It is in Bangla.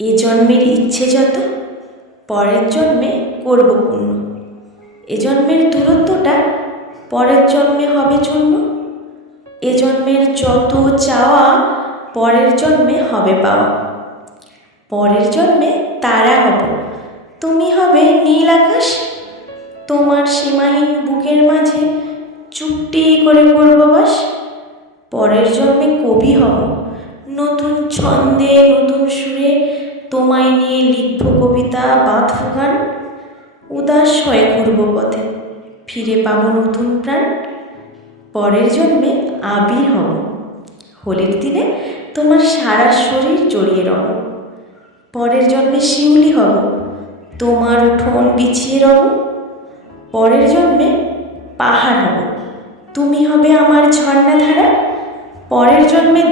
এ জন্মের ইচ্ছে যত, পরের জন্মে করব পূর্ণ। এ জন্মের দূরত্বটা পরের জন্মে হবে চূর্ণ। এ জন্মের যত চাওয়া পরের জন্মে হবে পাওয়া। পরের জন্মে তারা হব, তুমি হবে নীল আকাশ। তোমার সীমাহীন বুকের মাঝে চুপটি করে করব বাস। পরের জন্মে কবি হব, নতুন ছন্দে নতুন সুরে তোমায় নিয়ে লিখব কবিতা, বাঁধব গান। উদাস হয়ে ঘুরব পথে, ফিরে পাবো নতুন প্রাণ। পরের জন্মে আবির হব, হোলির দিনে তোমার সারা শরীর জড়িয়ে রব। পরের জন্মে শিউলি হব, তোমার উঠোন বিছিয়ে রব। পরের জন্মে পাহাড় হব, তুমি হবে আমার ঝর্ণাধারা। পরের জন্মে